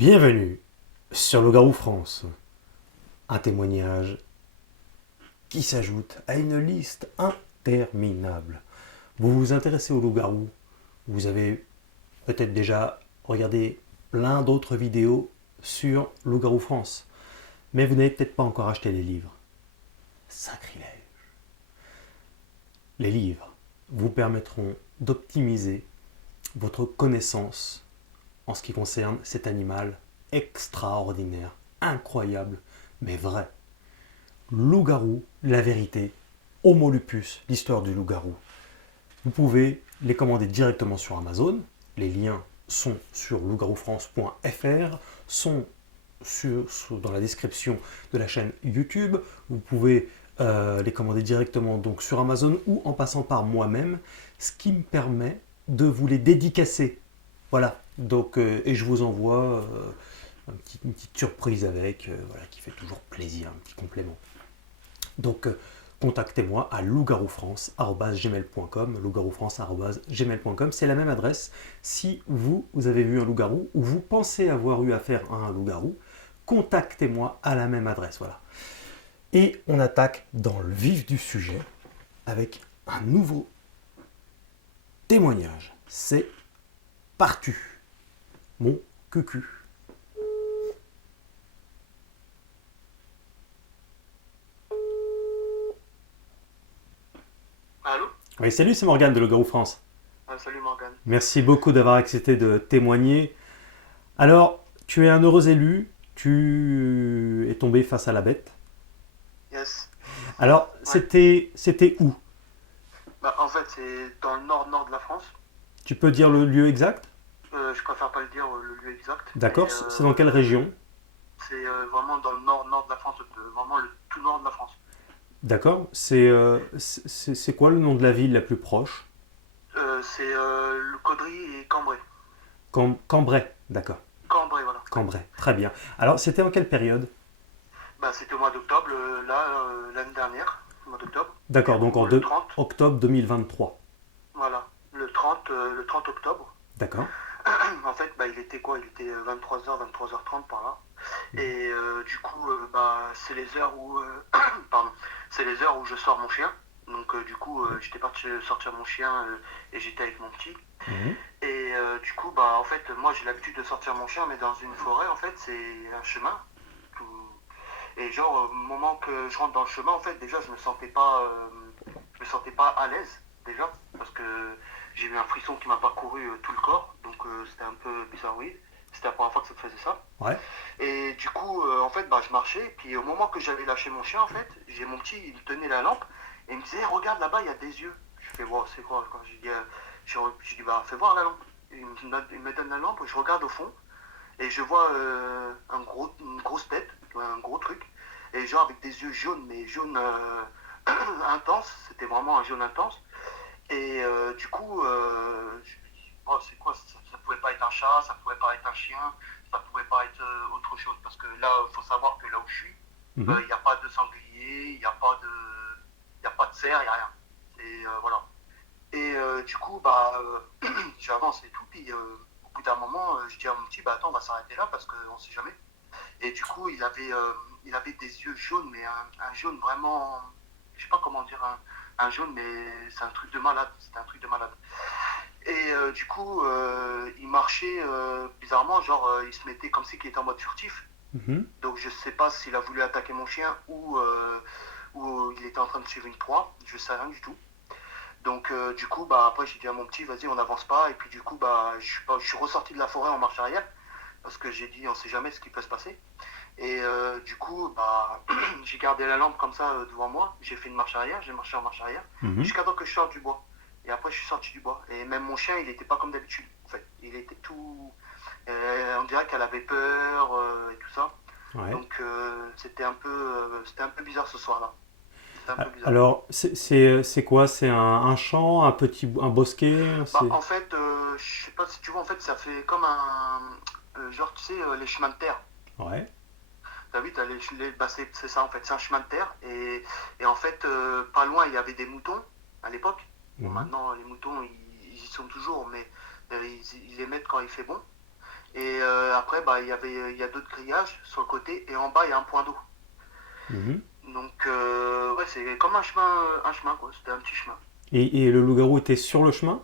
Bienvenue sur Loup-garou France, un témoignage qui s'ajoute à une liste interminable. Vous vous intéressez au loup-garou, vous avez peut-être déjà regardé plein d'autres vidéos sur Loup-garou France, mais vous n'avez peut-être pas encore acheté les livres. Sacrilège. Les livres vous permettront d'optimiser votre connaissance en ce qui concerne cet animal extraordinaire, incroyable, mais vrai. Loup-garou, la vérité, Homo lupus, l'histoire du loup-garou. Vous pouvez les commander directement sur Amazon. Les liens sont sur loup-garoufrance.fr, sont dans la description de la chaîne YouTube. Vous pouvez les commander directement donc sur Amazon ou en passant par moi-même, ce qui me permet de vous les dédicacer. Voilà, donc, et je vous envoie une petite surprise avec, voilà, qui fait toujours plaisir, un petit complément. Donc, contactez-moi à loup-garoufrance@gmail.com, loup-garoufrance@gmail.com, c'est la même adresse. Si vous avez vu un loup-garou ou vous pensez avoir eu affaire à un loup-garou, contactez-moi à la même adresse, voilà. Et on attaque dans le vif du sujet avec un nouveau témoignage. C'est parti, mon cucu. Allô? Oui, salut, c'est Morgane de Loup-garou France. Salut Morgane. Merci beaucoup d'avoir accepté de témoigner. Alors, tu es un heureux élu, tu es tombé face à la bête. Yes. Alors, c'était où? Bah, en fait, c'est dans le nord-nord de la France. Tu peux dire le lieu exact? Je préfère pas le dire le lieu exact. D'accord, Mais, c'est dans quelle région? c'est vraiment dans le nord-nord de la France, vraiment le tout nord de la France. D'accord, c'est quoi le nom de la ville la plus proche? C'est le Caudry et Cambrai. Cambrai, d'accord. Cambrai, voilà. Cambrai, très bien. Alors, c'était en quelle période? Bah, c'était au mois d'octobre, l'année dernière, au mois d'octobre. D'accord, Du donc coup, en le 30, octobre 2023. voilà. Le 30 octobre. D'accord. En fait, bah, il était quoi? Il était 23h, 23h30 par là. Et du coup, bah, c'est les heures où, pardon, c'est les heures où je sors mon chien. Donc du coup, j'étais parti sortir mon chien et j'étais avec mon petit. Mhm. Et du coup, bah, en fait, moi j'ai l'habitude de sortir mon chien, mais dans une forêt, en fait, c'est un chemin. Et genre, au moment que je rentre dans le chemin, en fait, déjà, je me sentais pas à l'aise, déjà, parce que j'ai eu un frisson qui m'a parcouru tout le corps, donc c'était un peu bizarroïde. C'était la première fois que ça me faisait ça. Ouais. Et du coup, en fait, bah, je marchais, et puis au moment que j'allais lâcher mon chien, en fait, j'ai mon petit, il me tenait la lampe, et il me disait, hey, regarde là-bas, il y a des yeux. Je fais, wow, c'est quoi? J'ai dit, bah, fais voir la lampe. Il me donne la lampe, je regarde au fond, et je vois une grosse tête, un gros truc, et genre avec des yeux jaunes, mais jaunes intenses, c'était vraiment un jaune intense. Et du coup, je me dis, oh, c'est quoi? Ça pouvait pas être un chat, ça pouvait pas être un chien, ça pouvait pas être autre chose. Parce que là, il faut savoir que là où je suis, il Mhm. n'y a pas de sanglier, y a pas de cerf, il n'y a rien. Et voilà. Et du coup, bah, j'avance et tout. Puis au bout d'un moment, je dis à mon petit, bah attends, on va s'arrêter là parce qu'on sait jamais. Et du coup, il avait des yeux jaunes, mais un jaune vraiment, je sais pas comment dire, un jaune, mais c'est un truc de malade. C'était un truc de malade. Et du coup, il marchait bizarrement, genre il se mettait comme si il était en mode furtif. Mhm. Donc je sais pas s'il a voulu attaquer mon chien ou il était en train de suivre une proie. Je sais rien du tout. Donc du coup, bah après j'ai dit à mon petit, vas-y, on n'avance pas. Et puis du coup, bah je suis ressorti de la forêt en marche arrière parce que j'ai dit, on sait jamais ce qui peut se passer. Et du coup, bah j'ai gardé la lampe comme ça devant moi. J'ai fait une marche arrière, j'ai marché en marche arrière Mhm. jusqu'à temps que je sorte du bois. Et après, je suis sorti du bois. Et même mon chien, il n'était pas comme d'habitude. En fait, il était tout. On dirait qu'elle avait peur et tout ça. Ouais. Donc c'était un peu bizarre ce soir-là. C'était un peu bizarre. Alors, c'est quoi? C'est un champ, un bosquet? Bah, C'est... en fait, je sais pas si tu vois, en fait, ça fait comme genre, tu sais, les chemins de terre. Ouais. T'as vu, bah, c'est ça, en fait, c'est un chemin de terre. Et en fait, pas loin, il y avait des moutons à l'époque. Bon, Mhm. maintenant, les moutons, ils y sont toujours, mais ils les mettent quand il fait bon. Et après, bah, il y a d'autres grillages sur le côté et en bas, il y a un point d'eau. Mhm. Donc, ouais, c'est comme un chemin, quoi. C'était un petit chemin. Et le loup-garou était sur le chemin?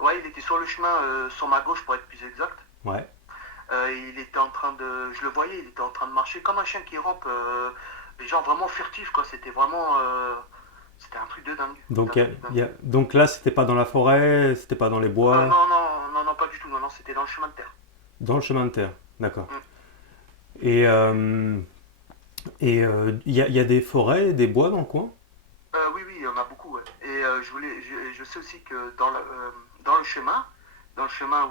Ouais, il était sur le chemin, sur ma gauche pour être plus exact. Ouais. Il était en train de. Je le voyais, il était en train de marcher comme un chien qui rampe. Genre vraiment furtif, quoi. C'était vraiment. C'était un truc de dingue. C'était Donc, un truc de dingue. donc là, c'était pas dans la forêt, c'était pas dans les bois, Non, non, non, non, pas du tout. Non, non, c'était dans le chemin de terre. dans le chemin de terre. D'accord. Mm. Et il y a des forêts, des bois dans le coin? Oui, oui, il y en a beaucoup, ouais. Et je sais aussi que dans le chemin,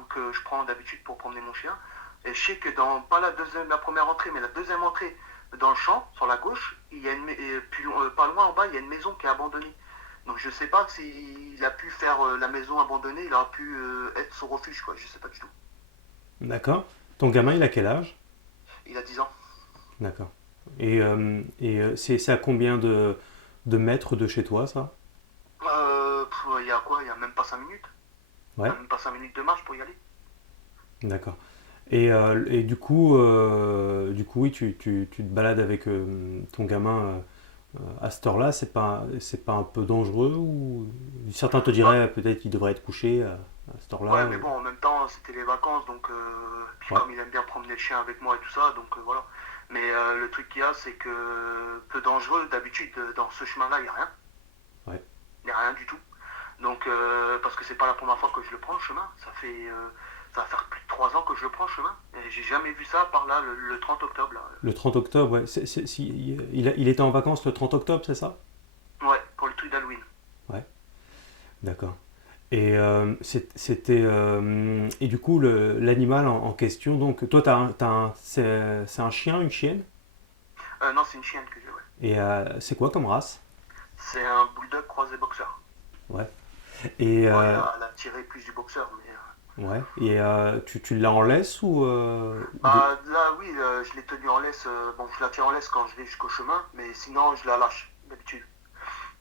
que je prends d'habitude pour promener mon chien, et je sais que dans, pas la première entrée, mais la deuxième entrée dans le champ, sur la gauche, il y a pas loin en bas, il y a une maison qui est abandonnée. Donc je sais pas s'il a pu faire la maison abandonnée, il a pu être son refuge, quoi. Je sais pas du tout. D'accord. Ton gamin, il a quel âge? Il a 10 ans. D'accord. Et c'est à combien de mètres de chez toi, ça? Il y a quoi? Il y a même pas 5 minutes. Il y Ouais. a même pas 5 minutes de marche pour y aller. D'accord. Et du coup, oui, tu te balades avec ton gamin à cette heure-là, c'est pas un peu dangereux ou certains te Bah, diraient peut-être qu'il devrait être couché à cette ouais, heure-là. mais bon, en même temps, c'était les vacances, donc puis Ouais, comme il aime bien promener le chien avec moi et tout ça, donc voilà. Mais le truc qu'il y a, c'est que peu dangereux, d'habitude, dans ce chemin-là, il n'y a rien. ouais. Il n'y a rien du tout. Donc, parce que c'est pas la première fois que je le prends, le chemin. Ça va faire plus de 3 ans que je le prends, le chemin. Et j'ai jamais vu ça par là, le 30 octobre, là. Le 30 octobre, ouais. Il était en vacances le 30 octobre, c'est ça? Ouais, pour le truc d'Halloween. Ouais, d'accord. Et et du coup l'animal en question. Donc toi c'est un chien, une chienne. Non, c'est une chienne que j'ai, ouais. Et c'est quoi comme race? C'est un bulldog croisé boxeur. Ouais. Et Bon, elle a tiré plus du boxeur, mais ouais. Et tu l'as en laisse bah là, oui, je l'ai tenue en laisse. Bon, je la tiens en laisse quand je vais jusqu'au chemin, mais sinon, je la lâche, d'habitude.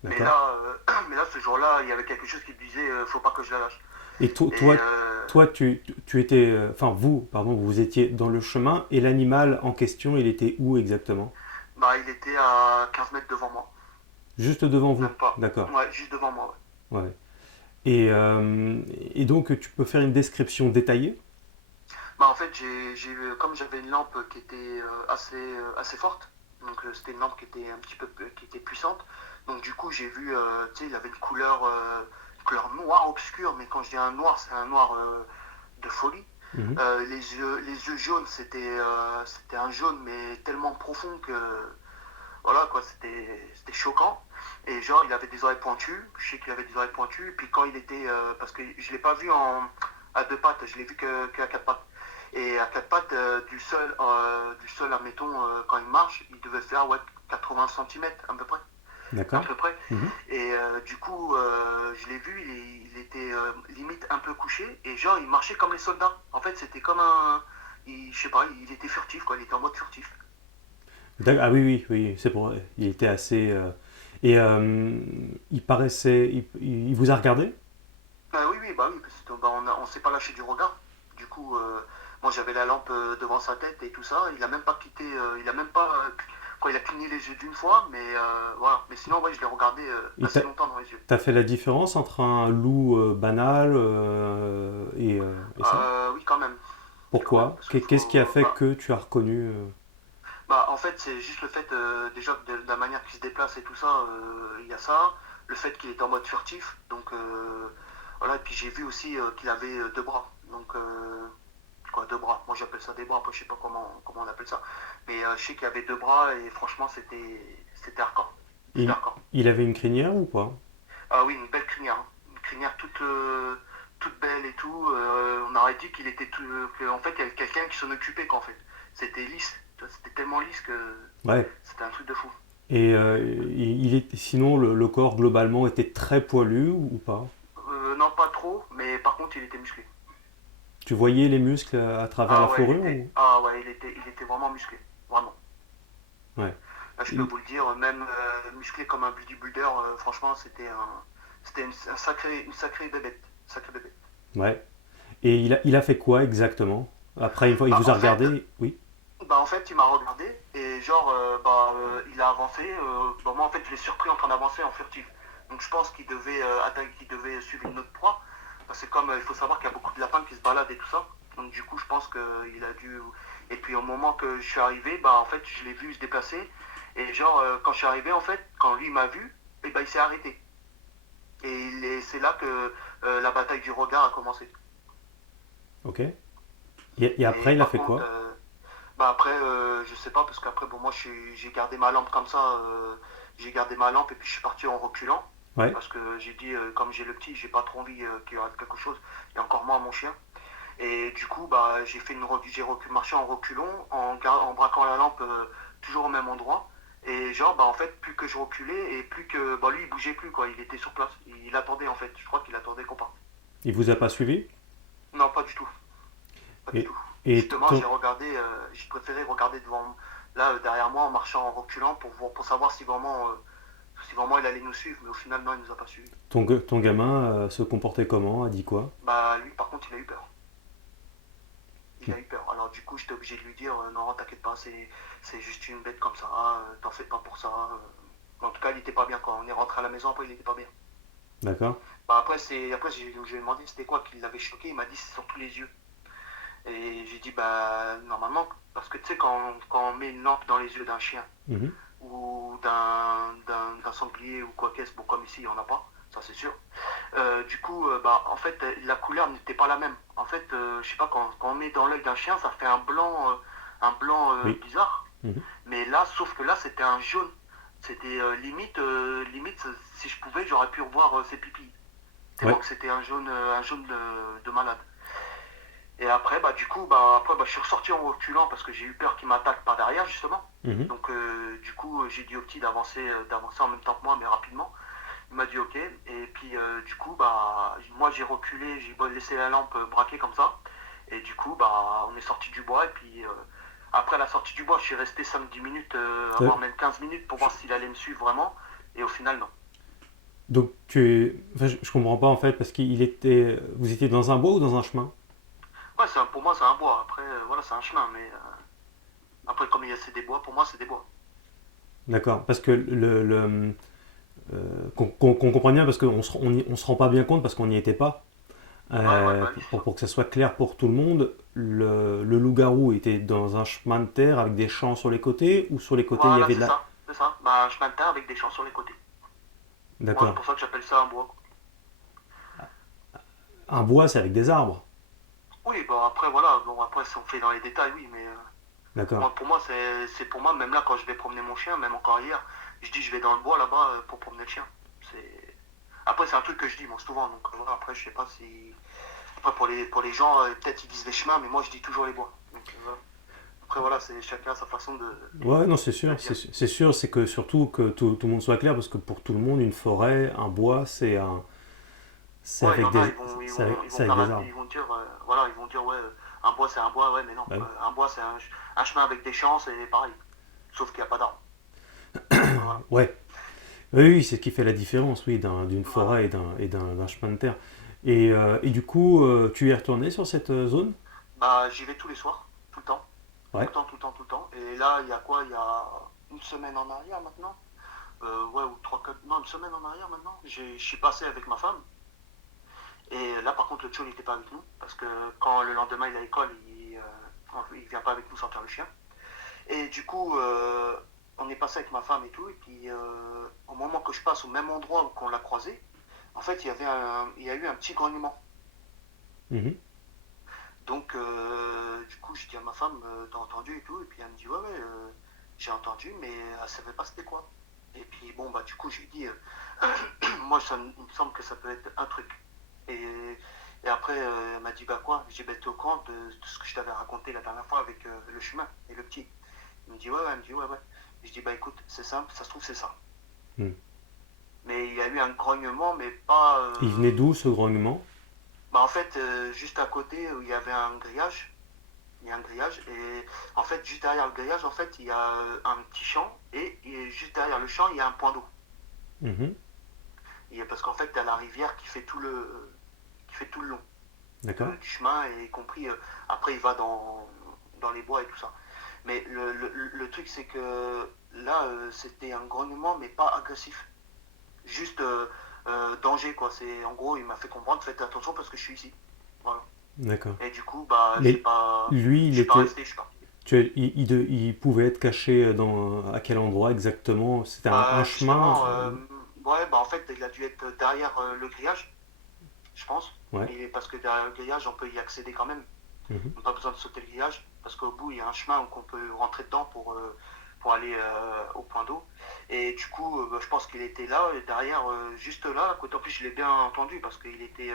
Mais D'accord. là, mais là, ce jour-là, il y avait quelque chose qui me disait, faut pas que je la lâche. Et Et tu étais, enfin vous, pardon, vous étiez dans le chemin et l'animal en question, il était où exactement? bah, il était à 15 mètres devant moi, Juste devant vous. même pas. D'accord. Ouais, juste devant moi, ouais. Ouais. Et donc tu peux faire une description détaillée? Bah, en fait, comme j'avais une lampe qui était assez forte, donc c'était une lampe qui était un petit peu, qui était puissante. Donc du coup, j'ai vu, tu sais, il avait une couleur noire obscure, mais quand je dis un noir, c'est un noir de folie. Mhm. Les yeux jaunes, c'était un jaune, mais tellement profond que, voilà, quoi, c'était choquant. Et genre, il avait des oreilles pointues, je sais qu'il avait des oreilles pointues, et puis quand il était, parce que je l'ai pas vu à deux pattes, je l'ai vu que à quatre pattes. Et à quatre pattes, admettons, quand il marche, il devait faire ouais, 80 cm à D'accord. peu près. Mhm. Et du coup, je l'ai vu, il était limite un peu couché, et genre, il marchait comme les soldats. En fait, c'était comme je sais pas, il était furtif, quoi, il était en mode furtif. Ah oui, oui, oui, c'est pour. Il était assez. Et il paraissait. Il vous a regardé? Oui, oui, bah oui, parce que bah, on s'est pas lâché du regard. Du coup, moi j'avais la lampe devant sa tête et tout ça. Il a même pas quitté, il a même pas, quoi, il a cligné les yeux d'une fois, mais voilà. Mais sinon, ouais, je l'ai regardé Et assez longtemps dans les yeux. t'as fait la différence entre un loup banal et ça? Oui, quand même, Pourquoi? parce qu'il Qu'est-ce qui a faut, fait que tu as reconnu bah, en fait, c'est juste le fait déjà de la manière qu'il se déplace et tout ça. Il y a ça, le fait qu'il est en mode furtif, donc voilà. Et puis j'ai vu aussi qu'il avait deux bras, donc quoi, deux bras. Moi j'appelle ça des bras, après je sais pas comment on appelle ça. Mais je sais qu'il y avait deux bras et franchement c'était hardcore. C'était il, hardcore. il avait une crinière ou pas? Ah oui, une belle crinière, hein. Une crinière toute belle et tout. On aurait dit qu'il était en fait il y avait quelqu'un qui s'en occupait qu'en fait. C'était lisse, c'était tellement lisse que Ouais. c'était un truc de fou. Et sinon, le corps globalement était très poilu ou pas? Non, pas trop, mais par contre il était musclé. Tu voyais les muscles à travers la Ah ouais, fourrure il était vraiment musclé, vraiment. Ouais. Là, je peux Il- vous le dire, même musclé comme un bodybuilder, franchement, c'était une sacrée bébête. Sacrée bébête. ouais. Et il a fait quoi exactement? Après, une fois, il Bah vous a en fait, regardé, oui. bah en fait, il m'a regardé et genre, il a avancé. Bah, moi, en fait, je l'ai surpris en train d'avancer en furtif. Donc, je pense qu'il devait attaquer, qu'il devait suivre une autre proie. Parce que comme il faut savoir qu'il y a beaucoup de lapins qui se baladent et tout ça. Donc, du coup, je pense qu'il a dû. Et puis, au moment que je suis arrivé, bah en fait, je l'ai vu se déplacer. Et genre, quand je suis arrivé, en fait, quand lui m'a vu, et bah, il s'est arrêté. C'est là que la bataille du regard a commencé. Ok. Et Et après, il a par fait contre, quoi? bah après, je sais pas, parce qu'après, bon, moi, j'ai gardé ma lampe comme ça. J'ai gardé ma lampe et puis je suis parti en reculant. Ouais. Parce que j'ai dit, comme j'ai le petit, j'ai pas trop envie qu'il rate quelque chose. Et encore moins à mon chien. Et du coup, bah, j'ai marché en reculant, en braquant la lampe toujours au même endroit. Et genre, bah, en fait, plus que je reculais et plus que. Bah, lui, il bougeait plus, quoi. Il était sur place. Il attendait, en fait. Je crois qu'il attendait qu'on parte. Il vous a pas suivi? Non, pas du tout. Pas du Et, tout. et Justement, ton, j'ai préféré regarder devant, là, derrière moi, en marchant en reculant pour savoir si vraiment il allait nous suivre. Mais au final, non, il nous a pas suivis. ton gamin se comportait comment? A dit quoi? Bah, lui, par contre, il a eu peur. Il a eu peur. Alors, du coup, j'étais obligé de lui dire non, t'inquiète pas, c'est juste une bête comme ça, t'en fais pas pour ça. En tout cas, il était pas bien quand on est rentré à la maison, après, il était pas bien. D'accord? Bah, après je lui ai demandé c'était quoi qui l'avait choqué. Il m'a dit c'est surtout les yeux. Et j'ai dit, bah, normalement, parce que tu sais, quand on met une lampe dans les yeux d'un chien, Mhm. ou d'un sanglier ou quoi qu'est-ce, bon, comme ici, il n'y en a pas, ça c'est sûr. Du coup, bah, en fait, la couleur n'était pas la même. En fait, je sais pas, quand on met dans l'œil d'un chien, ça fait un blanc Oui. bizarre. Mhm. Mais là, sauf que là, c'était un jaune. C'était limite, si je pouvais, j'aurais pu revoir ses pipilles. Tellement Ouais. que c'était un jaune de malade. Et après, bah, du coup, bah, je suis ressorti en reculant parce que j'ai eu peur qu'il m'attaque par derrière, justement. Mhm. Donc, du coup, j'ai dit au petit d'avancer en même temps que moi, mais rapidement. Il m'a dit OK. Et puis, du coup, bah, moi, j'ai reculé, j'ai laissé la lampe braquée comme ça. Et du coup, bah, on est sorti du bois. Et puis, après la sortie du bois, je suis resté 5-10 minutes, Euh, voire même 15 minutes pour voir s'il allait me suivre vraiment. Et au final, non. donc enfin, je comprends pas en fait parce vous étiez dans un bois ou dans un chemin? Ouais, pour moi, c'est un bois. Après, voilà, c'est un chemin. Mais après, comme c'est des bois, pour moi, c'est des bois. D'accord. Parce que qu'on comprenne bien parce on se rend pas bien compte parce qu'on n'y était pas. Ouais, ouais, bah oui, c'est ça. Pour que ça soit clair pour tout le monde, le loup-garou était dans un chemin de terre avec des champs sur les côtés ou sur les côtés il y Voilà, avait de la... c'est ça. Bah, un chemin de terre avec des champs sur les côtés. Moi, c'est D'accord. pour ça que j'appelle ça un bois, quoi. Un bois, c'est avec des arbres. Oui, bon, après, voilà. Bon, après, si on fait dans les détails, oui, mais D'accord. moi, pour moi, c'est pour moi, même là, quand je vais promener mon chien, même encore hier, je dis, je vais dans le bois là-bas pour promener le chien. C'est... Après, c'est un truc que je dis, moi, souvent. Donc, voilà, après, je sais pas si. Après, pour les gens, peut-être ils disent les chemins, mais moi, je dis toujours les bois. Donc, voilà. Après, voilà, c'est chacun sa façon Ouais, non, c'est de sûr. dire. C'est sûr, c'est que surtout que tout le monde soit clair parce que pour tout le monde, une forêt, un bois, Ouais, il y en a, ils vont c'est avec faire des arbres. ils vont dire, voilà, ils vont dire, ouais, un bois c'est un bois, ouais, mais non, Bah oui. un bois c'est un chemin avec des champs, c'est pareil, sauf qu'il n'y a pas d'arbres. Voilà, Ouais. Oui, oui, c'est ce qui fait la différence, oui, d'une voilà. forêt d'un chemin de terre. Et du coup, tu es retourné sur cette zone? Bah, j'y vais tous les soirs, tout le temps, tout Ouais. le temps, tout le temps, tout le temps. Et là, il y a quoi? Il y a une semaine en arrière maintenant, ouais, ou trois, quatre, non, une semaine en arrière maintenant. Je suis passé avec ma femme. Et là, par contre, le tio n'était pas avec nous, parce que quand le lendemain il est à l'école, il vient pas avec nous sortir le chien. Et du coup, on est passé avec ma femme et tout, et puis au moment que je passe au même endroit où qu'on l'a croisé, en fait, il y a eu un petit grognement. Mhm. Donc, du coup, je dis à ma femme, t'as entendu et tout, et puis elle me dit, ouais, ouais, j'ai entendu, mais elle savait pas c'était quoi. Et puis, bon, bah, du coup, je lui dis, moi, il me semble que ça peut être un truc. Et, et après, elle m'a dit, bah quoi? J'ai dit, bah, t'es au courant de ce que je t'avais raconté la dernière fois avec le chemin et le petit. Il me dit, ouais, ouais, elle me dit, ouais, ouais. Je dis, bah écoute, c'est simple, ça se trouve, c'est ça. Mhm. Mais il y a eu un grognement, mais pas. Il venait d'où ce grognement? Bah en fait, juste à côté où il y avait un grillage, il y a un grillage, et en fait, juste derrière le grillage, en fait, il y a un petit champ, et juste derrière le champ, il y a un point d'eau. Mhm. Parce qu'en fait, il y a la rivière qui fait tout le long. D'accord. du chemin, et y compris après il va dans les bois et tout ça. Mais le truc c'est que là c'était un grognement mais pas agressif. Juste danger quoi. C'est en gros il m'a fait comprendre faites attention parce que je suis ici. Voilà. D'accord. Et du coup bah j'ai Mais pas lui, je il suis pas était. resté, je suis parti. Il pouvait être caché à quel endroit exactement? C'était un Bah chemin. justement ouais bah en fait il a dû être derrière le grillage, je pense. Ouais. Et parce que derrière le grillage on peut y accéder quand même. Mhm. On n'a pas besoin de sauter le grillage parce qu'au bout il y a un chemin où on peut rentrer dedans pour aller au point d'eau. Et du coup, bah, je pense qu'il était là, et derrière, juste là, à côté. En plus, je l'ai bien entendu parce qu'il était,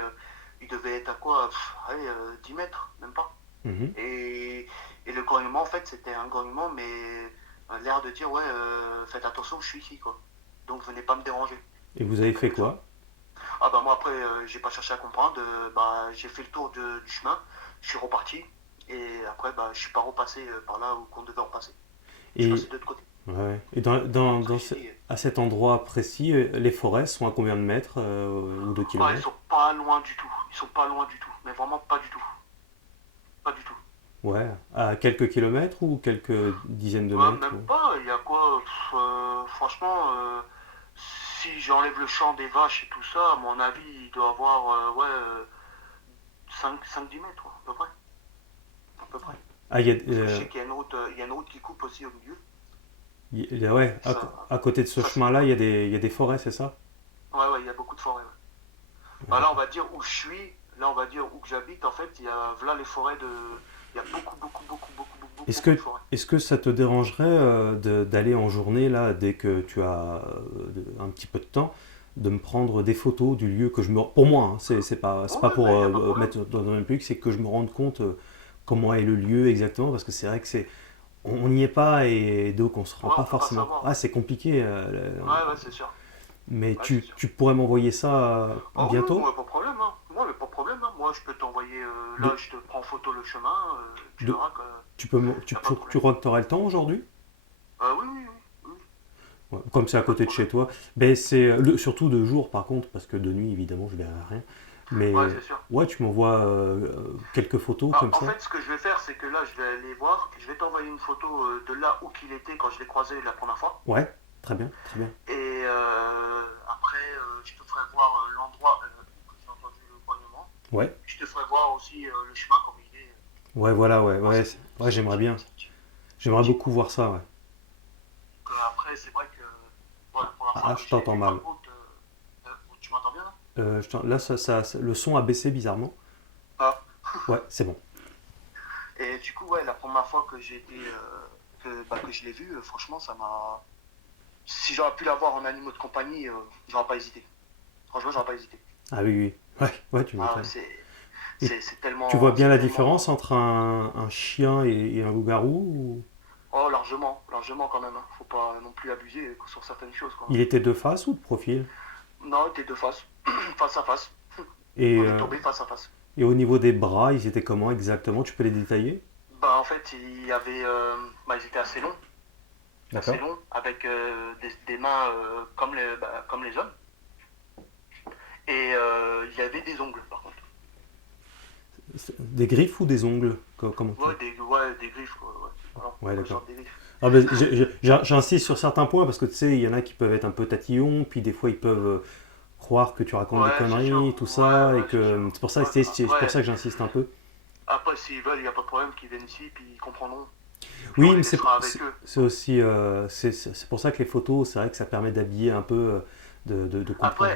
il devait être à quoi, allez, 10 mètres, même pas. Mhm. Et le grognement, en fait, c'était un grognement, mais l'air de dire, ouais, faites attention, je suis ici, quoi. Donc venez pas me déranger. Et vous avez Quelque fait chose comme ça. quoi? Ah bah moi après, j'ai pas cherché à comprendre, bah, j'ai fait le tour du chemin, je suis reparti, et après, bah, je suis pas repassé par là où on devait repasser. Je suis passé Et, de l'autre côté. ouais. Et Parce que j'ai dit, à cet endroit précis, les forêts sont à combien de mètres ou de ah, ils kilomètres? sont pas loin du tout. Ils sont pas loin du tout. Mais vraiment pas du tout. Pas du tout. Ouais. À quelques kilomètres ou quelques dizaines de Ouais, mètres même pas. Il y a quoi franchement, si j'enlève le champ des vaches et tout ça, à mon avis, il doit avoir ouais, 5-10 mètres, à peu près. À peu près. Ah, il y a, Parce que je sais qu'il y a il y a une route qui coupe aussi au milieu. ouais, Ça, à côté de ce ça c'est chemin-là, il y a des forêts, c'est ça? ouais, ouais, il y a beaucoup de forêts. Ouais. Ouais, Bah, là, on d'accord. va dire où je suis, là, on va dire où que j'habite, en fait, il y a là les forêts de. Il y a beaucoup, beaucoup, beaucoup, beaucoup, beaucoup, beaucoup, beaucoup de forêts. Est-ce que ça te dérangerait d'aller en journée, là, dès que tu as un petit peu de temps, de me prendre des photos du lieu que je me... Pour moi, hein, c'est Ouais, pas ouais, pour mais il n'y a pas de problème. mettre dans un public, c'est que je me rende compte comment est le lieu exactement, parce que c'est vrai que on n'y est pas et donc on se rend Ouais, on pas peut pas forcément... savoir, Ah, ouais. c'est compliqué, Ouais, ouais, c'est sûr. mais Ouais, c'est sûr. tu pourrais m'envoyer ça Oh oui, oui, bientôt? moi, pas de problème, hein. Moi, mais pas de problème, hein. Moi, je peux t'envoyer, là, De, je te prends en photo le chemin, tu de, verras qu'il n'y a pas de tu problème. crois que tu auras le temps aujourd'hui? Oui, oui, oui, oui, Ouais, comme c'est il à n'y a pas de côté de chez problème. toi. Ben c'est surtout de jour par contre, parce que de nuit évidemment je verrai rien. Ouais, Mais c'est sûr. ouais, tu m'envoies quelques photos Bah, comme en ça. fait, ce que je vais faire, c'est que là, je vais aller voir, je vais t'envoyer une photo de là où qu'il était quand je l'ai croisé la première fois. Ouais, très bien, très bien. Et après, je te ferai voir l'endroit où j'ai entendu le grognement. Ouais, Je te ferai voir aussi le chemin comme il est. ouais, voilà, Bon, ouais, j'aimerais bien. c'est un J'aimerais petit beaucoup bout. voir ça, ouais. Donc, après, c'est vrai que voilà, la première fois Ah, que je je l'ai t'entends vu, mal. par contre, tu m'entends bien là? Là, le son a baissé bizarrement. Ah. Ouais, c'est bon. Et du coup, ouais, la première fois que j'ai été, que je l'ai vu, franchement, ça m'a. Si j'aurais pu l'avoir en animaux de compagnie, j'aurais pas hésité. Franchement, j'aurais pas hésité. Ah oui, oui. Ouais, ouais, tu Ah ouais, m'étonnes. Et c'est tu vois tellement, bien c'est la tellement. différence entre un chien et un loup-garou Oh, largement, largement quand même. Hein. Faut pas non plus abuser sur certaines choses, quoi. Il était de face ou de profil? Non, t'es de face, face à face. Et, On est tombé face à face. et au niveau des bras, ils étaient comment exactement? Tu peux les détailler? Bah, en fait, il y avait, bah, ils étaient assez D'accord. longs, avec des mains comme les hommes. Et il y avait des ongles, par contre. Des griffes ou des ongles? Comment tu... Ouais, des griffes, quoi. Ouais. Voilà, Ouais, d'accord. genre des griffes. Ah ben, j'insiste sur certains points parce que tu sais, il y en a qui peuvent être un peu tatillons, puis des fois ils peuvent croire que tu racontes des Ouais, c'est sûr. conneries, tout Ouais, ça, et ouais, c'est que sûr. c'est pour ça, Ouais, c'est pour après, ça que j'insiste un peu. après s'ils veulent, il n'y a pas de problème qu'ils viennent ici, puis ils comprendront. Puis on Oui, les mais laissera avec eux. c'est aussi, c'est pour ça que les photos, c'est vrai que ça permet d'habiller un peu, de comprendre.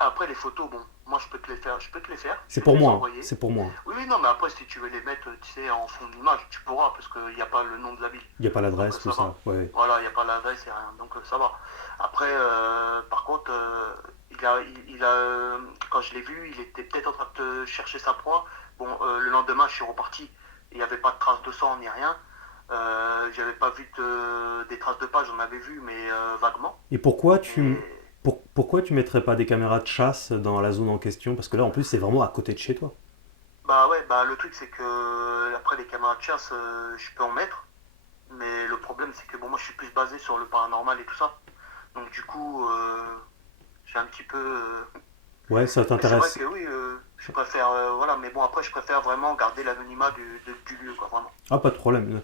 Après, les photos, bon, moi je peux te les faire, je C'est peux te pour les moi, hein, envoyer. c'est pour moi. Oui, oui, non, mais après, si tu veux les mettre, tu sais, en fond d'image, tu pourras, parce qu'il n'y a pas le nom de la ville. Il n'y a pas Donc l'adresse, tout ça ça. va. Ouais. Voilà, il n'y a pas l'adresse, il n'y a rien. Donc ça va. Après, par contre, quand je l'ai vu, il était peut-être en train de chercher sa proie. Bon, le lendemain, je suis reparti. Il n'y avait pas de traces de sang ni rien. J'avais pas vu des traces de pas, j'en avais vu, mais vaguement. Et Mais pourquoi tu mettrais pas des caméras de chasse dans la zone en question? Parce que là, en plus, c'est vraiment à côté de chez toi. bah ouais, bah le truc c'est que après les caméras de chasse, je peux en mettre. Mais le problème c'est que bon, moi je suis plus basé sur le paranormal et tout ça. Donc du coup, j'ai un petit peu Ouais, ça Mais c'est vrai t'intéresse. que oui, je préfère, voilà, mais bon, après, je préfère vraiment garder l'anonymat du lieu, quoi, vraiment. Ah, pas de problème.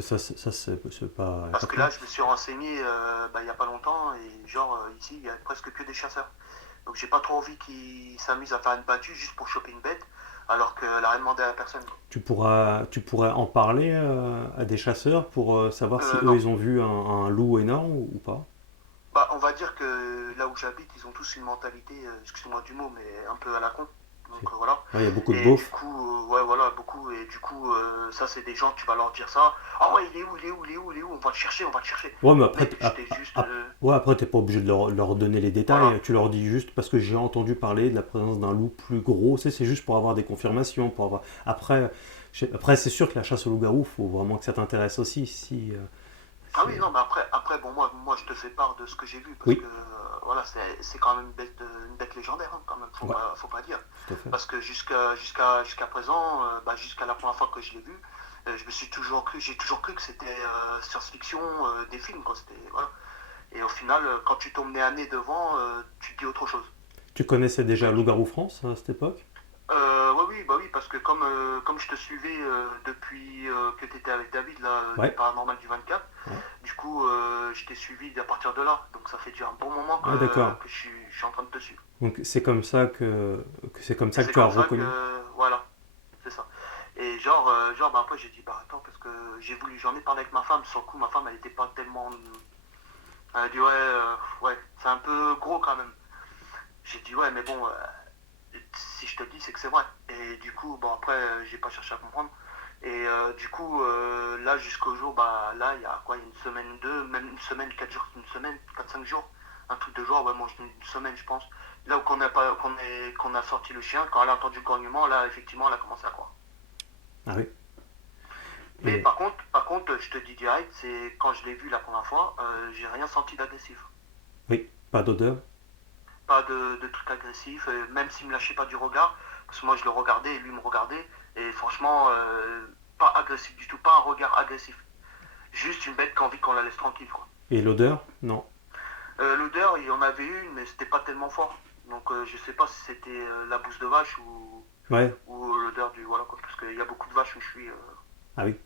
Ça, c'est pas, Parce pas de que problème. là, je me suis renseigné il n'y a pas longtemps, et genre, ici, il y a presque que des chasseurs. Donc, j'ai pas trop envie qu'ils s'amusent à faire une battue juste pour choper une bête, alors qu'elle a rien demandé à la personne, quoi. Tu pourrais en parler à des chasseurs pour savoir si eux Non. ils ont vu un loup énorme ou pas. Bah, on va dire que là où j'habite, ils ont tous une mentalité, excuse-moi du mot, mais un peu à la con. Donc C'est- voilà. Ouais, il y a beaucoup de Et du beaufs. coup, ouais, voilà, beaucoup. Et du coup, ça, c'est des gens, tu vas leur dire ça. Ah ouais, il est où, il est où, il est où, il est où? On va le chercher, on va le chercher. Ouais, mais après, Mec, j'étais juste. ouais, après t'es pas obligé de leur donner les Voilà. détails. Tu leur dis juste parce que j'ai entendu parler de la présence d'un loup plus gros. C'est juste pour avoir des confirmations. Pour avoir... Après, c'est sûr que la chasse au loup-garou, faut vraiment que ça t'intéresse aussi. Si, Ah oui, c'est... non, mais après bon, moi, je te fais part de ce que j'ai vu parce Oui, que, voilà, c'est quand même une bête légendaire, hein, quand même, ouais, faut pas dire. tout à fait. Parce que jusqu'à présent, jusqu'à la première fois que je l'ai vu, j'ai toujours cru que c'était science-fiction, des films, quoi. Voilà. Et au final, quand tu tombes nez à nez devant, tu te dis autre chose. Tu connaissais déjà Et Loup-garou France à cette époque? ouais, oui, bah oui, parce que comme je te suivais depuis que tu étais avec David, là, du Ouais, Paranormal du 24, ouais. du coup, je t'ai suivi à partir de là. Donc ça fait déjà un bon moment Ah, d'accord. que je suis en train de te suivre. Donc c'est comme ça que c'est comme Et ça que c'est tu as comme ça reconnu. que, voilà, c'est ça. Et bah après j'ai dit, bah attends, parce que j'en ai parlé avec ma femme. Sur le coup, ma femme, elle était pas tellement. Elle a dit, ouais, ouais, c'est un peu gros quand même. J'ai dit, ouais, mais bon, si je te le dis, c'est que c'est vrai. Et du coup, bon, après, j'ai pas cherché à comprendre. Et du coup, là, jusqu'au jour, bah là, il y a quoi, une semaine ou deux, même une semaine, 4 jours, une semaine, 4, 5 jours, un truc de jour, ouais, moi, une semaine, je pense. Là où qu'on a sorti le chien, quand elle a entendu le grognement, là, effectivement, elle a commencé à croire. Ah oui. Mais Et par contre, je te dis direct, c'est quand je l'ai vu la première fois, j'ai rien senti d'agressif. oui, pas d'odeur. Pas de trucs agressifs, même s'il me lâchait pas du regard, parce que moi je le regardais et lui me regardait, et franchement, pas agressif du tout, pas un regard agressif. Juste une bête qui a envie qu'on la laisse tranquille, quoi. Et l'odeur? Non. L'odeur, il y en avait une, mais c'était pas tellement fort. Donc je sais pas si c'était la bouse de vache Ouais. ou l'odeur du. Voilà, quoi, parce qu'il y a beaucoup de vaches où je suis. Ah oui.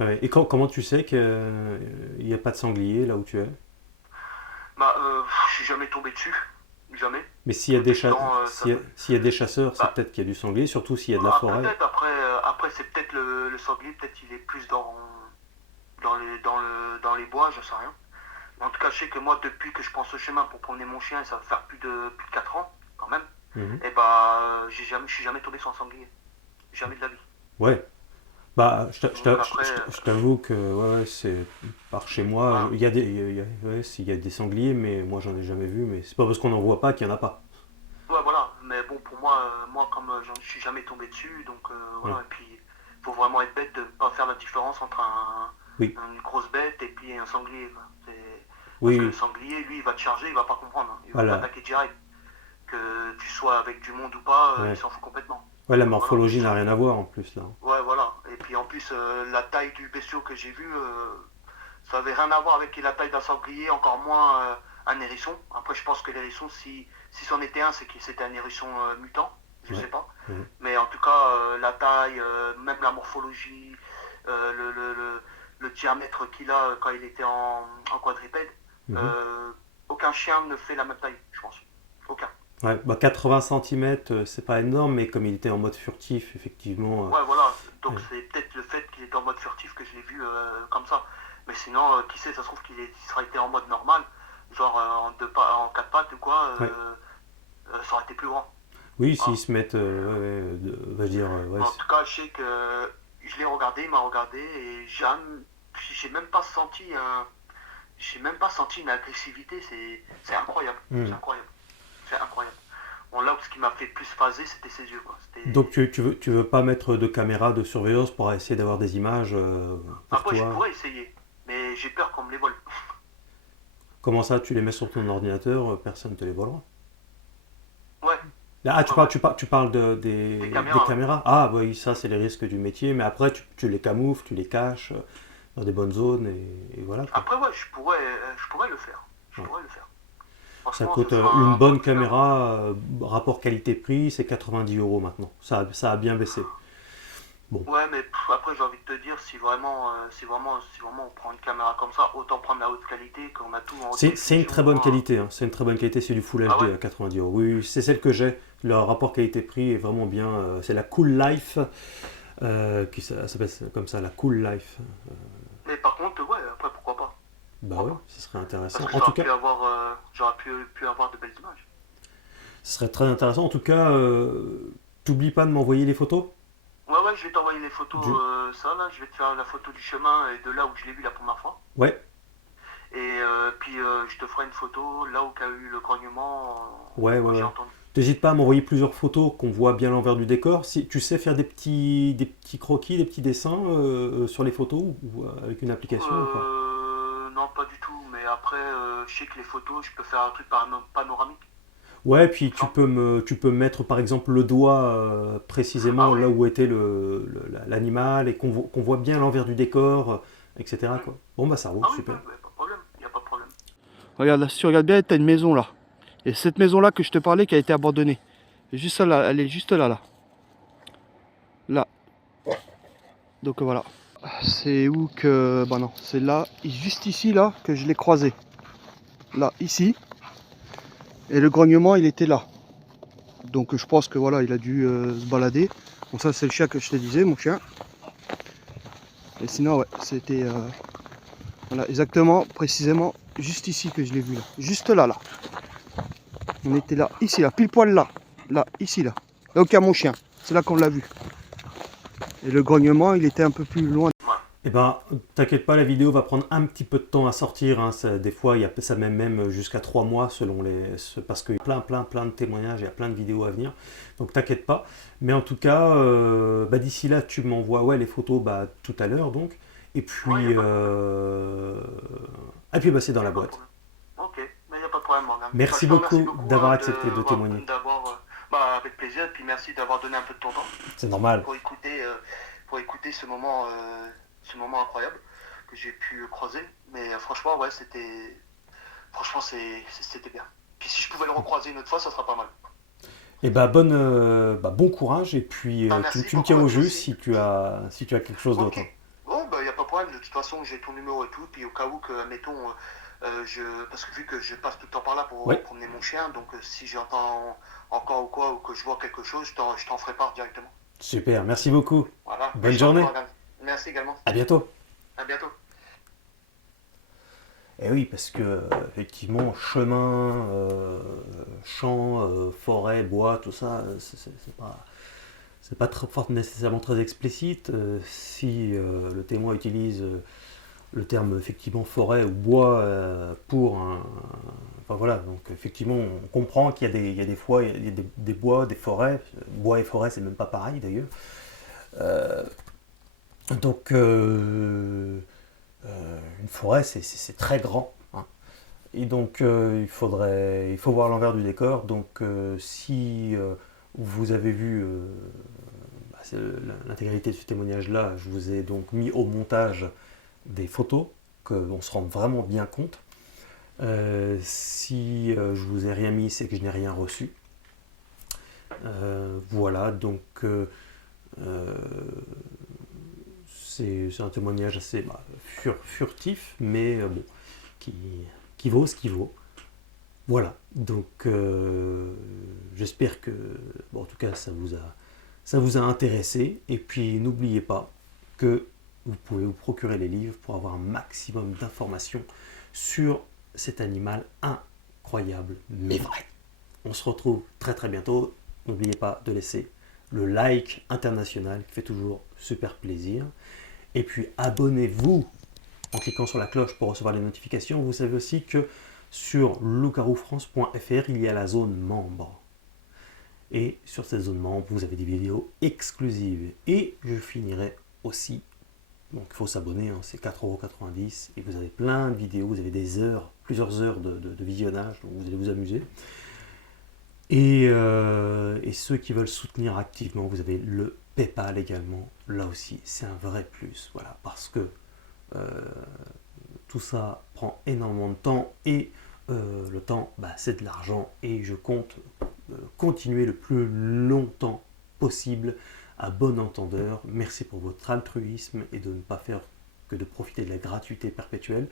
Ouais. Et comment tu sais qu'il n'y a pas de sanglier là où tu es? Bah, je suis jamais tombé dessus. Jamais. Mais s'il y a Tout des le temps, s'il y a des chasseurs, c'est bah, peut-être qu'il y a du sanglier, surtout s'il y a de la forêt. peut-être, après c'est peut-être le sanglier, peut-être il est plus dans les bois, je sais rien. En tout cas, je sais que moi, depuis que je prends ce chemin pour promener mon chien, ça va faire plus de 4 ans, quand même, Mhm. et bah, je suis jamais tombé sur un sanglier. Jamais de la vie. Ouais. Bah, Donc après, je t'avoue que ouais, ouais, c'est par chez moi. voilà. Il y a ouais, il y a des sangliers, mais moi j'en ai jamais vu. Mais c'est pas parce qu'on n'en voit pas qu'il y en a pas. Ouais, voilà. Mais bon, pour moi, comme je suis jamais tombé dessus, donc Ouais. voilà. Et puis, il faut vraiment être bête de ne pas faire la différence entre Oui, une grosse bête et puis un sanglier, quoi. Parce oui, que le oui. sanglier, lui, il va te charger, il va pas comprendre, hein. Il va Voilà. t'attaquer direct. Que tu sois avec du monde ou pas, il Ouais. s'en fout complètement. Ouais, la Voilà. morphologie n'a rien à voir en plus là. Ouais, voilà. Et puis en plus, la taille du bestiau que j'ai vu, ça avait rien à voir avec la taille d'un sanglier, encore moins un hérisson. Après, je pense que l'hérisson, si c'en était un, c'est que c'était un hérisson mutant, je Ouais. sais pas. Ouais. Mais en tout cas, la taille, même la morphologie, euh, le, le, le, le diamètre qu'il a quand il était en quadrupède, Mhm. euh, aucun chien ne fait la même taille, je pense. Aucun. Ouais, bah 80 cm, c'est pas énorme, mais comme il était en mode furtif, effectivement. Ouais, voilà. Donc Ouais. c'est peut-être le fait qu'il était en mode furtif que je l'ai vu comme ça. Mais sinon, qui sait, ça se trouve qu'il serait été en mode normal, genre en quatre pattes ou quoi, Ouais. ça aurait été plus grand. Oui, s'ils Voilà. se mettent, va dire, ouais, Mais en tout cas, je sais que je l'ai regardé, il m'a regardé et j'ai même pas senti j'ai même pas senti une agressivité. C'est incroyable, c'est hmm. incroyable, c'est incroyable. Bon, là, ce qui m'a fait plus phaser, c'était ses yeux, quoi. Donc tu veux pas mettre de caméra de surveillance pour essayer d'avoir des images pour Après, je toi? pourrais essayer, mais j'ai peur qu'on me les vole. Comment ça, tu les mets sur ton ordinateur, personne ne te les volera? Ouais, Ah, ouais, ouais. tu parles Des des caméras, ouais. caméras? Ah, oui, ça, c'est les risques du métier, mais après, tu les camoufles, tu les caches dans des bonnes zones, et voilà, quoi. Après, ouais, je pourrais le faire. Je Ouais. pourrais le faire. Ça Franchement, ce coûte sera une un bon bonne coup de cœur. caméra, rapport qualité-prix, c'est 90 € maintenant. Ça a bien baissé. Bon, Ouais, mais après, j'ai envie de te dire, si vraiment on prend une caméra comme ça, autant prendre la haute qualité, qu'on a tout en haute c'est une définition. très bonne qualité, hein. C'est une très bonne qualité, c'est du Full Ah HD ouais? à 90 €. Oui, oui, c'est celle que j'ai. Le rapport qualité-prix est vraiment bien. C'est la Cool Life, ça s'appelle comme ça, la Cool Life. Mais par contre, ouais, après, pourquoi pas? Bah Pourquoi ouais, pas? ce serait Parce intéressant. que En tout cas, pu avoir de belles images. ce serait très intéressant. En tout cas, t'oublies pas de m'envoyer les photos. Ouais, ouais, je vais t'envoyer les photos, Du... ça là, je vais te faire la photo du chemin et de là où je l'ai vu la première fois. Ouais, Et puis je te ferai une photo là où il y a eu le grognement ouais, ouais, quand j'ai ouais. entendu. N'hésite pas à m'envoyer plusieurs photos qu'on voit bien l'envers du décor. Si tu sais faire des petits croquis, des petits dessins sur les photos ou avec une application ou pas. Non, pas du tout, mais après, je sais que les photos, je peux faire un truc panoramique, Ouais, il puis me semble. tu peux mettre par exemple le doigt Ah précisément oui? là où était l'animal et qu'on voit bien l'envers du décor, etc. Hmm. quoi. Bon bah ça roule, Ah oui, super. pas de problème, il n'y a pas de problème. Regarde là, si tu regardes bien, t'as une maison là. Et cette maison là que je te parlais qui a été abandonnée. Et juste ça là, elle est juste là, là. Là. Donc voilà. C'est où que... Bah non, c'est là, juste ici là, que je l'ai croisé. Là, ici. Et le grognement, il était là. Donc je pense que voilà, il a dû se balader. Bon ça c'est le chien que je te disais, mon chien. Et sinon ouais, c'était... voilà, exactement, précisément, juste ici que je l'ai vu là. Juste là, là. On était là, ici là, pile poil là. Là, ici là. Là où il y a mon chien. C'est là qu'on l'a vu. Et le grognement, il était un peu plus loin. Ouais. Eh ben, t'inquiète pas, la vidéo va prendre un petit peu de temps à sortir, hein. Des fois, ça met même jusqu'à 3 mois parce qu'il y a plein de témoignages, il y a plein de vidéos à venir. Donc t'inquiète pas. Mais en tout cas, bah, d'ici là, tu m'envoies les photos bah, tout à l'heure donc. Et Ouais, il n'y puis, a pas de problème. bah, c'est dans Il n'y la a pas de boîte. problème. Ok, mais il n'y a pas de problème, Morgane. Bah, Merci je te remercie beaucoup beaucoup d'avoir accepté de témoigner. avec plaisir, et puis merci d'avoir donné un peu de ton temps C'est normal. pour écouter ce moment incroyable que j'ai pu croiser. Mais franchement, ouais, c'était bien. Puis si je pouvais le recroiser une autre fois, ça sera pas mal. Et bah, bon courage et puis Bah, merci tu me tiens beaucoup à au toi jus aussi. si tu as quelque chose Ok. d'autre, hein. Bon, bah, il n'y a pas de problème. De toute façon, j'ai ton numéro et tout. Puis au cas où que, mettons, parce que vu que je passe tout le temps par là pour Ouais, promener mon chien, donc si j'entends encore ou quoi, ou que je vois quelque chose, je t'en ferai part directement. super, merci beaucoup. Voilà. Mais Bonne je t'en prie, journée. Morgane. Merci également. À bientôt. À bientôt. Et oui, parce que effectivement, chemin, champs, forêt, bois, tout ça, c'est pas nécessairement très explicite. Si le témoin utilise le terme effectivement forêt ou bois pour un. Enfin voilà, donc effectivement, on comprend il y a des fois, il y a des bois, des forêts. Bois et forêt, c'est même pas pareil d'ailleurs. Euh, donc, une forêt, c'est très grand, hein. Et donc, il faut voir l'envers du décor. Donc, si vous avez vu bah, l'intégralité de ce témoignage-là, je vous ai donc mis au montage des photos, qu'on se rende vraiment bien compte. Si je vous ai rien mis, c'est que je n'ai rien reçu. Voilà, donc c'est un témoignage assez furtif, mais bon, qui, qui vaut ce qu'il vaut. Voilà, donc j'espère que, bon, en tout cas, ça vous a intéressé. Et puis n'oubliez pas que vous pouvez vous procurer les livres pour avoir un maximum d'informations sur cet animal incroyable, mais vrai. On se retrouve très très bientôt. N'oubliez pas de laisser le like international qui fait toujours super plaisir. Et puis abonnez-vous en cliquant sur la cloche pour recevoir les notifications. Vous savez aussi que sur loup-garou-france.fr, il y a la zone membre. Et sur cette zone membre, vous avez des vidéos exclusives. Et je finirai aussi, donc il faut s'abonner, hein, c'est 4,90 € et vous avez plein de vidéos, vous avez des heures, plusieurs heures de visionnage, donc vous allez vous amuser. Et ceux qui veulent soutenir activement, vous avez le PayPal également. Là aussi, c'est un vrai plus, voilà, parce que tout ça prend énormément de temps et Le temps, c'est de l'argent et je compte continuer le plus longtemps possible à bon entendeur. Merci pour votre altruisme et de ne pas faire que de profiter de la gratuité perpétuelle,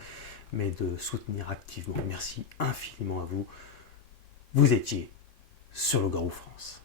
mais de soutenir activement. Merci infiniment à vous. Vous étiez sur le Garou France.